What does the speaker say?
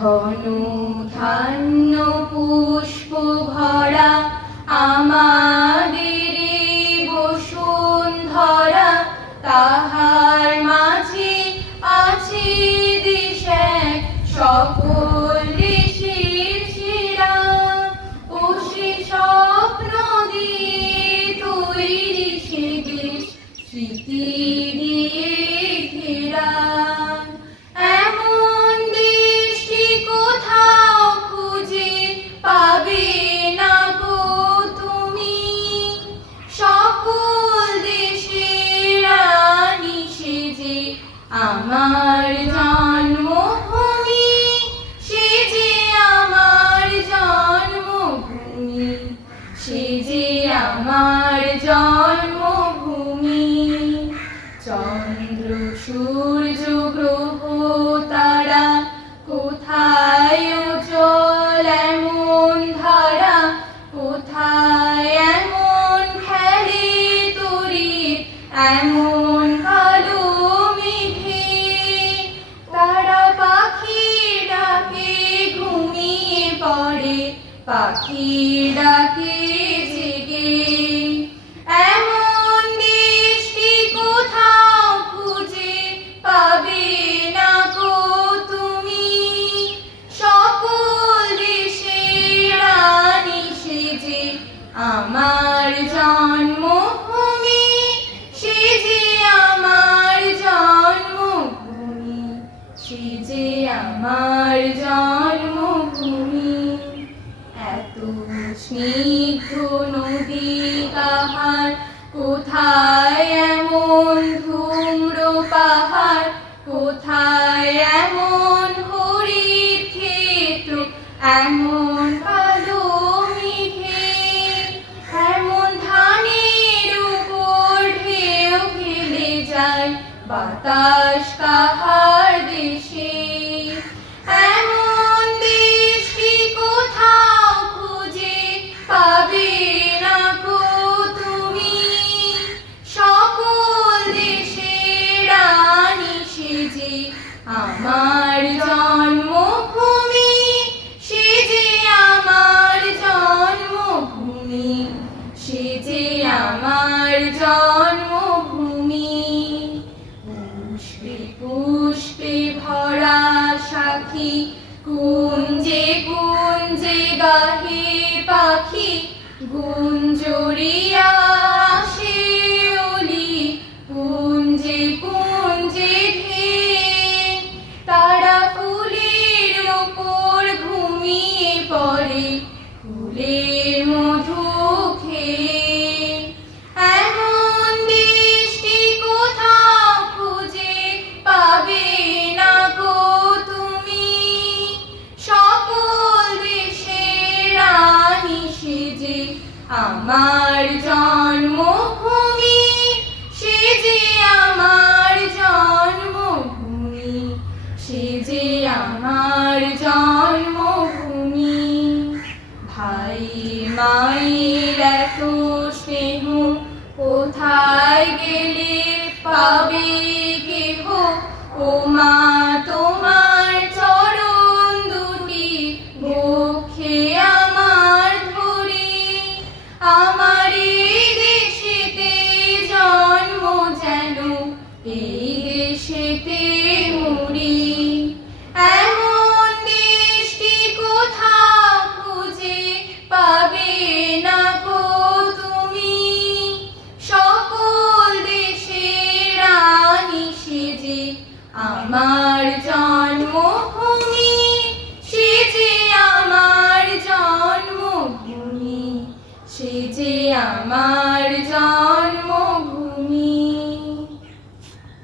ঘন ধান্য পুষ্প ভরা আমাদের বসুন্ধরা, তাহার মাঝে আছে দেশ এক, সকল দেশের সেরা। ও সে স্বপ্ন দিয়ে তৈরি সে দেশ, স্মৃতি দিয়ে ঘেরা। এমন দেশটি কোথাও খুঁজে পাবে না গো তুমি, সকল দেশের রানী সেজে আমার জন্মভূমি, সেজে আমার জন্মভূমি, সেজে আমার জন্মভূমি। চন্দ্র সূর্য গ্রহ তারা কোথায় উজ্জ্বল এমন ধারা, কোথায় এমন খেলে তড়িৎ এমন কালো মেঘে। তারা পাখি ডাকে ঘুমিয়ে পড়ে, পাখি ডাকে জেগে। এমন দেশটি কোথাও খুঁজে পাবে না গো তুমি, সকল দেশের রানী সেজে আমার জন্মভূমি, সেজে আমার জন্মভূমি, সেজে আমার জন্মভূমি। এত স্নিগ্ধ নদী কাহার, কোথায় এমন ধূম্র পাহাড়, কোথায় এমন হরিৎ ক্ষেত্র এমন কালো মেঘে। এমন ধানের উপর ঢেউ খেলে যায় বাতাস কাহার দেশে। এমন দেশটি কোথাও খুঁজে পাবে না গো তুমি, সকল দেশের রানী সেজে আমার জন্মভূমি, সেজে আমার জন্মভূমি, সেজে আমার জন্মভূমি। পুষ্পে পুষ্পে ভরা সাখী, কুঞ্জে কুঞ্জে গাহে পাখি, গুঞ্জরিয়া আসে অলি কুঞ্জে কুঞ্জে ধেয়ে। তারা ফুলের ওপর ঘুমিয়ে পড়ে, ফুলের মধু খেয়ে। এমন দেশটি কোথাও খুঁজে পাবে না গো তুমি, সকল দেশের রানী সেজে আমার জন্মভূমি, সেজে আমার জন্মভূমি, সেজে আমার জন্মভূমি। ভাই মায়ের এত স্নেহ কোথায় গেলে পাবে কেহ, ও মা তোমার চরণ দুটি বক্ষে আমার ধরে। আমার এই দেশেতে জন্ম যেন এই দেশেতে মরি। এমন দেশটি কোথাও খুঁজে পাবে না গো তুমি, সকল দেশের রানী সেজে আমার জন্মভূমি, সেজে আমার জন্মভূমি, সেজে আমার